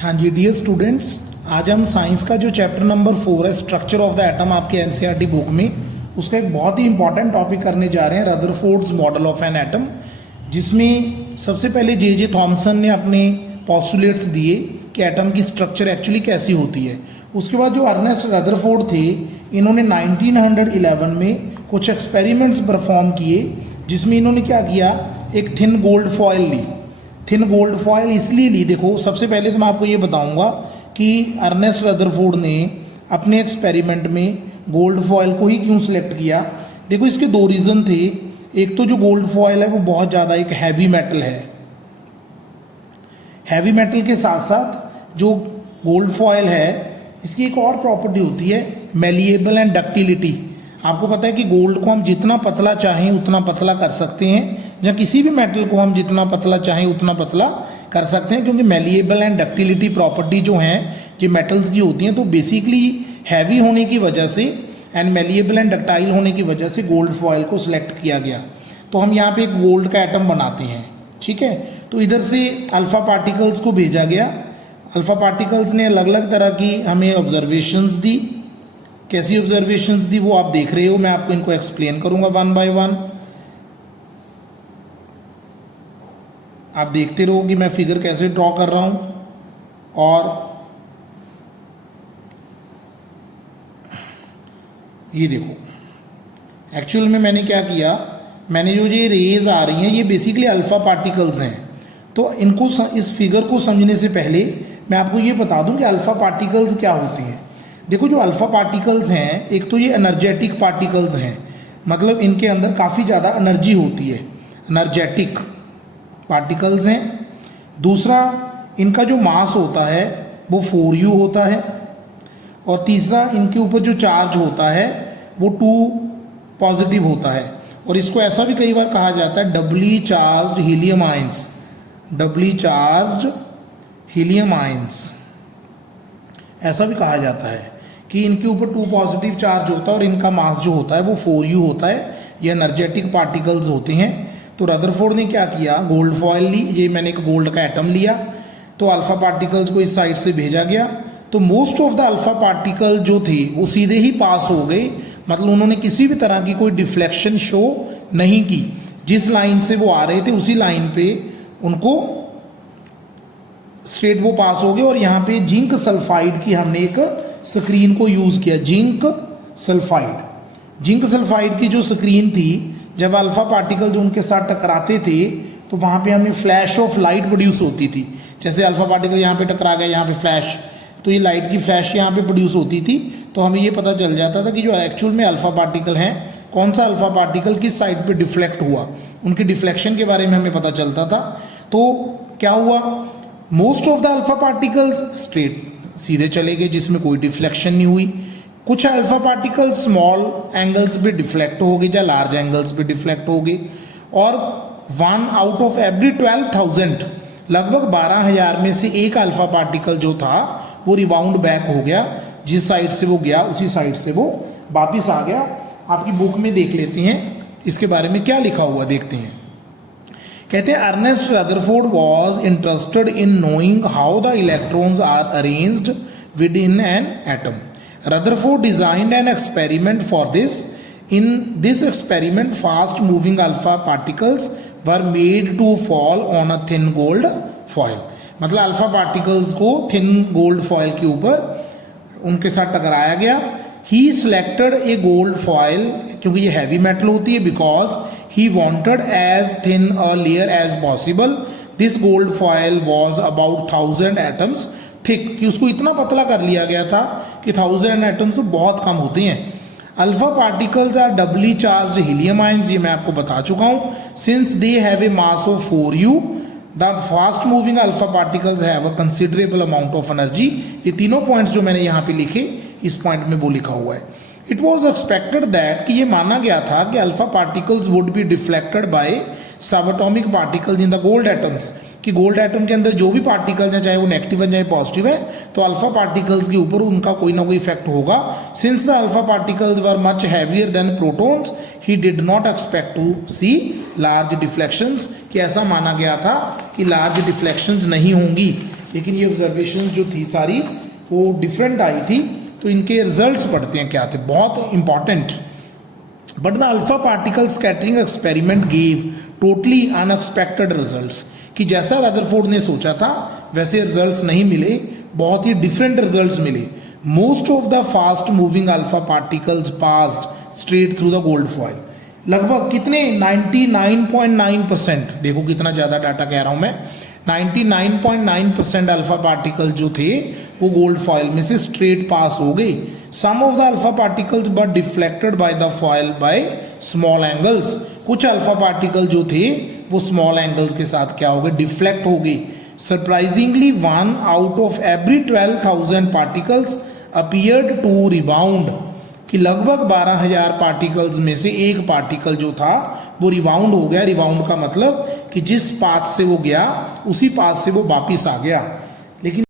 हाँ जी dear students, आज हम साइंस का जो चैप्टर नंबर 4 है स्ट्रक्चर ऑफ द एटम आपके एनसीईआरटी बुक में, उसका एक बहुत ही इंपॉर्टेंट टॉपिक करने जा रहे हैं, Rutherford's model of an atom, जिसमें सबसे पहले जे थॉमसन ने अपने पॉस्टुलेट्स दिए कि एटम की स्ट्रक्चर एक्चुअली कैसी होती है। उसके बाद जो अर्नेस्ट रदरफोर्ड थे, इन्होंने 1911 में कुछ एक्सपेरिमेंट्स परफॉर्म किए, जिसमें इन्होंने क्या किया, एक थिन गोल्ड फॉयल ली। थिन गोल्ड फॉयल इसलिए ली, देखो सबसे पहले तो मैं आपको ये बताऊंगा कि अर्नेस्ट रदरफोर्ड ने अपने एक्सपेरिमेंट में गोल्ड फॉयल को ही क्यों सिलेक्ट किया। देखो इसके दो रीज़न थे। एक तो जो गोल्ड फॉयल है वो बहुत ज़्यादा एक हैवी मेटल है। हैवी मेटल के साथ साथ जो गोल्ड फॉयल है इसकी एक और प्रॉपर्टी होती है, मेलिएबल एंड डक्टिलिटी। आपको पता है कि गोल्ड को हम जितना पतला चाहें उतना पतला कर सकते हैं, या किसी भी मेटल को हम जितना पतला चाहें उतना पतला कर सकते हैं, क्योंकि मेलिएबल एंड डक्टिलिटी प्रॉपर्टी जो हैं जो मेटल्स की होती हैं, तो बेसिकली हैवी होने की वजह से एंड मेलिएबल एंड डक्टाइल होने की वजह से गोल्ड फॉयल को सिलेक्ट किया गया। तो हम यहाँ पे एक गोल्ड का एटम बनाते हैं, ठीक है। तो इधर से अल्फा पार्टिकल्स को भेजा गया। अल्फा पार्टिकल्स ने अलग अलग तरह की हमें ऑब्जर्वेशंस दी। कैसी ऑब्जर्वेशंस दी वो आप देख रहे हो, मैं आपको इनको एक्सप्लेन करूंगा वन बाय वन। आप देखते रहो कि मैं फिगर कैसे ड्रॉ कर रहा हूं। और ये देखो, एक्चुअल में मैंने क्या किया, मैंने जो ये रेज आ रही हैं ये बेसिकली अल्फा पार्टिकल्स हैं। तो इनको इस फिगर को समझने से पहले मैं आपको ये बता दूं कि अल्फा पार्टिकल्स क्या होती हैं। देखो जो अल्फा पार्टिकल्स हैं, एक तो ये एनर्जेटिक पार्टिकल्स हैं, मतलब इनके अंदर काफ़ी ज़्यादा एनर्जी होती है, एनर्जेटिक पार्टिकल्स हैं। दूसरा, इनका जो मास होता है वो 4u होता है। और तीसरा, इनके ऊपर जो चार्ज होता है वो 2 पॉजिटिव होता है। और इसको ऐसा भी कई बार कहा जाता है doubly charged helium ions, doubly charged helium ions, ऐसा भी कहा जाता है कि इनके ऊपर 2 पॉजिटिव चार्ज होता है और इनका मास जो होता है वो 4u होता है। ये एनर्जेटिक पार्टिकल्स होते हैं। तो रदरफोर्ड ने क्या किया, गोल्ड फॉयल ली, ये मैंने एक गोल्ड का एटम लिया, तो अल्फा पार्टिकल्स को इस साइड से भेजा गया। तो most of the alpha particle जो थे वो सीधे ही पास हो गए, मतलब उन्होंने किसी भी तरह की कोई डिफ्लेक्शन शो नहीं की। जिस लाइन से वो आ रहे थे उसी लाइन पे उनको स्ट्रेट वो पास हो गए। और यहाँ पे जिंक सल्फाइड की हमने एक स्क्रीन को यूज किया, जिंक सल्फाइड। जिंक सल्फाइड की जो स्क्रीन थी, जब अल्फा पार्टिकल जो उनके साथ टकराते थे तो वहाँ पे हमें फ्लैश ऑफ लाइट प्रोड्यूस होती थी। जैसे अल्फा पार्टिकल यहाँ पे टकरा गया, यहाँ पे फ्लैश, तो ये लाइट की फ्लैश यहाँ पे प्रोड्यूस होती थी। तो हमें ये पता चल जाता था कि जो एक्चुअल में अल्फा पार्टिकल हैं, कौन सा अल्फा पार्टिकल किस साइड पे डिफ्लेक्ट हुआ, उनके डिफ्लेक्शन के बारे में हमें पता चलता था। तो क्या हुआ, most of the alpha particles straight सीधे चले गए जिसमें कोई डिफ्लेक्शन नहीं हुई। कुछ अल्फा पार्टिकल स्मॉल एंगल्स पे डिफ्लेक्ट हो गए या लार्ज एंगल्स पे डिफ्लेक्ट हो गए। और 1 आउट ऑफ एवरी 12,000, लगभग 12,000 में से एक अल्फा पार्टिकल जो था वो रिबाउंड बैक हो गया, जिस साइड से वो गया उसी साइड से वो वापिस आ गया। आपकी बुक में देख लेते हैं इसके बारे में क्या लिखा हुआ, देखते हैं। कहते हैं Ernest Rutherford was interested in knowing how the electrons are arranged within an atom. Rutherford designed an experiment for this. In this experiment, fast moving alpha particles were made to fall on a thin gold foil. मतलब alpha particles को thin gold foil के ऊपर उनके साथ टकराया गया। He selected a gold foil, क्योंकि ये हैवी मेटल होती है, because he wanted as thin a layer as possible. This gold foil was about 1000 atoms thick, कि उसको इतना पतला कर लिया गया था कि 1000 एटम्स तो बहुत कम होते हैं। Alpha particles are doubly charged helium ions, ये मैं आपको बता चुका हूं। Since they have a mass of 4u, the fast moving alpha particles have a considerable amount of energy. ये तीनों पॉइंट्स जो मैंने यहाँ पे लिखे, इस पॉइंट में वो लिखा हुआ है। इट वॉज एक्सपेक्टेड दैट, कि ये माना गया था कि alpha particles would be deflected by subatomic particles in the gold atoms, कि गोल्ड एटम के अंदर जो भी पार्टिकल्स हैं, चाहे वो नेगेटिव है चाहे पॉजिटिव है, तो अल्फा पार्टिकल्स के ऊपर उनका कोई ना कोई इफेक्ट होगा। Since the alpha particles were much heavier than protons, he did not expect to see large deflections, कि ऐसा माना गया था कि लार्ज डिफ्लेक्शंस नहीं होंगी, लेकिन ये ऑब्जर्वेशन जो थी सारी वो डिफरेंट आई थी। तो इनके रिजल्ट्स पढ़ते हैं क्या थे, बहुत important. But the alpha particle scattering experiment gave totally unexpected results, कि जैसा रदरफोर्ड ने सोचा था वैसे रिजल्ट्स नहीं मिले, बहुत ही डिफरेंट रिजल्ट्स मिले। Most of the fast moving alpha particles passed straight through the gold foil. लगभग कितने 99.9%, देखो कितना ज़्यादा डाटा कह रहा हूँ मैं, 99.9% अल्फा पार्टिकल जो थे वो गोल्ड फॉइल में से स्ट्रेट पास हो गए। Some of the alpha particles but deflected by the foil by small angles, कुछ अल्फा पार्टिकल जो थे वो स्मॉल एंगल्स के साथ क्या हो गए, डिफ्लेक्ट हो गए। Surprisingly 1 out of every 12,000 particles appeared to rebound, कि लगभग 12,000 पार्टिकल्स में से एक पार्टिकल जो था वो रिबाउंड हो गया। रिबाउंड का मतलब कि जिस पाथ से वो गया उसी पाथ से वो वापिस आ गया। लेकिन